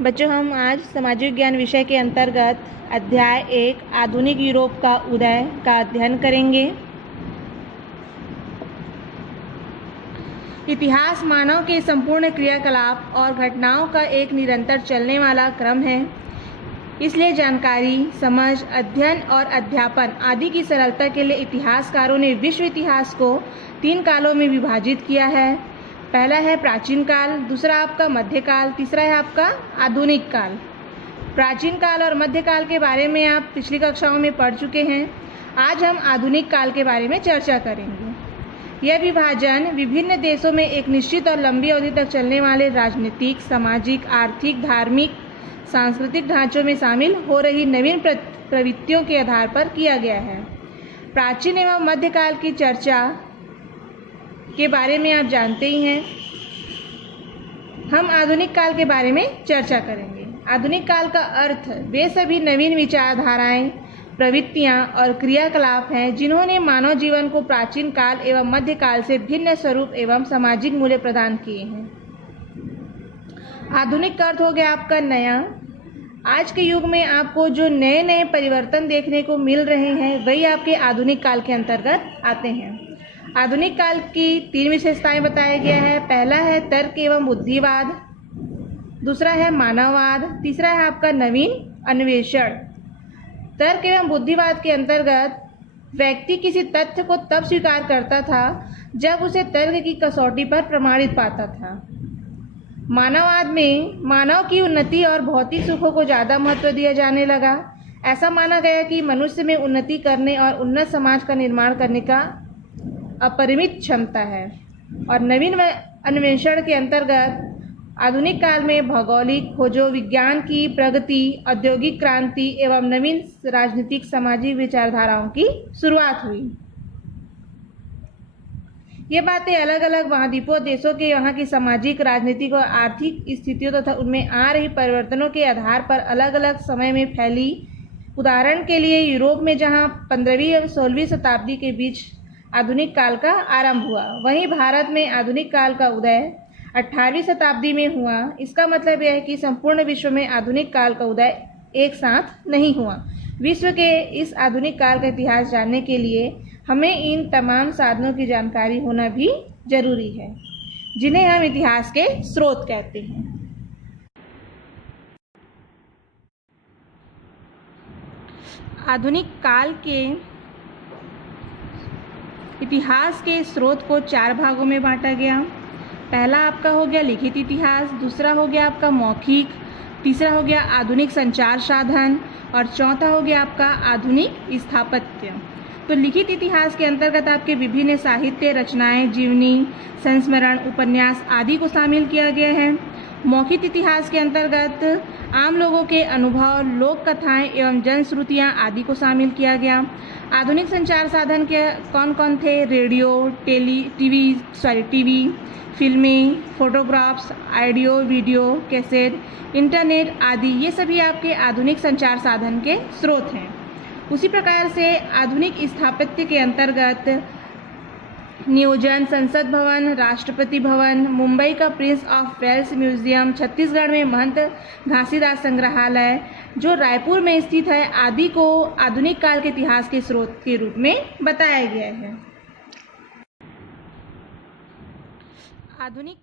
बच्चों, हम आज सामाजिक विज्ञान विषय के अंतर्गत अध्याय 1 आधुनिक यूरोप का उदय का अध्ययन करेंगे। इतिहास मानव के संपूर्ण क्रियाकलाप और घटनाओं का एक निरंतर चलने वाला क्रम है। इसलिए जानकारी, समझ, अध्ययन और अध्यापन आदि की सरलता के लिए इतिहासकारों ने विश्व इतिहास को 3 कालों में विभाजित किया है। पहला है प्राचीन काल, दूसरा आपका मध्यकाल, तीसरा है आपका आधुनिक काल। प्राचीन काल और मध्यकाल के बारे में आप पिछली कक्षाओं में पढ़ चुके हैं। आज हम आधुनिक काल के बारे में चर्चा करेंगे। यह विभाजन विभिन्न देशों में एक निश्चित और लंबी अवधि तक चलने वाले राजनीतिक, सामाजिक, आर्थिक, धार्मिक, सांस्कृतिक ढांचों में शामिल हो रही नवीन प्रवृत्तियों के आधार पर किया गया है। प्राचीन एवं मध्यकाल की चर्चा के बारे में आप जानते ही हैं। हम आधुनिक काल के बारे में चर्चा करेंगे। आधुनिक काल का अर्थ वे सभी नवीन विचारधाराएं, प्रवृत्तियां और क्रियाकलाप हैं जिन्होंने मानव जीवन को प्राचीन काल एवं मध्यकाल से भिन्न स्वरूप एवं सामाजिक मूल्य प्रदान किए हैं। आधुनिक का अर्थ हो गया आपका नया। आज के युग में आपको जो नए नए परिवर्तन देखने को मिल रहे हैं वही आपके आधुनिक काल के अंतर्गत आते हैं। आधुनिक काल की 3 विशेषताएं बताया गया है। पहला है तर्क एवं बुद्धिवाद, दूसरा है मानववाद, तीसरा है आपका नवीन अन्वेषण। तर्क एवं बुद्धिवाद के अंतर्गत व्यक्ति किसी तथ्य को तब स्वीकार करता था जब उसे तर्क की कसौटी पर प्रमाणित पाता था। मानववाद में मानव की उन्नति और भौतिक सुखों को ज़्यादा महत्व दिया जाने लगा। ऐसा माना गया कि मनुष्य में उन्नति करने और उन्नत समाज का निर्माण करने का अपरिमित क्षमता है। और नवीन अन्वेषण के अंतर्गत आधुनिक काल में भौगोलिक खोजों, विज्ञान की प्रगति, औद्योगिक क्रांति एवं नवीन राजनीतिक सामाजिक विचारधाराओं की शुरुआत हुई। ये बातें अलग अलग महाद्वीपों देशों के यहाँ की सामाजिक, राजनीतिक और आर्थिक स्थितियों तथा उनमें आ रही परिवर्तनों के आधार पर अलग अलग समय में फैली। उदाहरण के लिए यूरोप में जहाँ 15वीं और 16वीं शताब्दी के बीच आधुनिक काल का आरंभ हुआ, वहीं भारत में आधुनिक काल का उदय 18वीं शताब्दी में हुआ। इसका मतलब यह है कि संपूर्ण विश्व में आधुनिक काल का उदय एक साथ नहीं हुआ। विश्व के इस आधुनिक काल का इतिहास जानने के लिए हमें इन तमाम साधनों की जानकारी होना भी जरूरी है, जिन्हें हम इतिहास के स्रोत कहते हैं। आधुनिक काल के इतिहास के स्रोत को 4 भागों में बांटा गया। पहला आपका हो गया लिखित इतिहास, दूसरा हो गया आपका मौखिक, तीसरा हो गया आधुनिक संचार साधन और चौथा हो गया आपका आधुनिक स्थापत्य। तो लिखित इतिहास के अंतर्गत आपके विभिन्न साहित्य रचनाएं, जीवनी, संस्मरण, उपन्यास आदि को शामिल किया गया है। मौखिक इतिहास के अंतर्गत आम लोगों के अनुभव, लोक कथाएं एवं जनश्रुतियाँ आदि को शामिल किया गया। आधुनिक संचार साधन के कौन कौन थे? रेडियो, टीवी, फिल्में, photographs, audio, video, cassette, internet आदि, ये सभी आपके आधुनिक संचार साधन के स्रोत हैं। उसी प्रकार से आधुनिक स्थापत्य के अंतर्गत नियोजन, संसद भवन, राष्ट्रपति भवन, मुंबई का Prince of Wales museum, Chhattisgarh में महंत घासीदास संग्रहालय जो रायपुर में स्थित है आदि को आधुनिक काल के इतिहास के स्रोत के रूप में बताया गया है। आधुनिक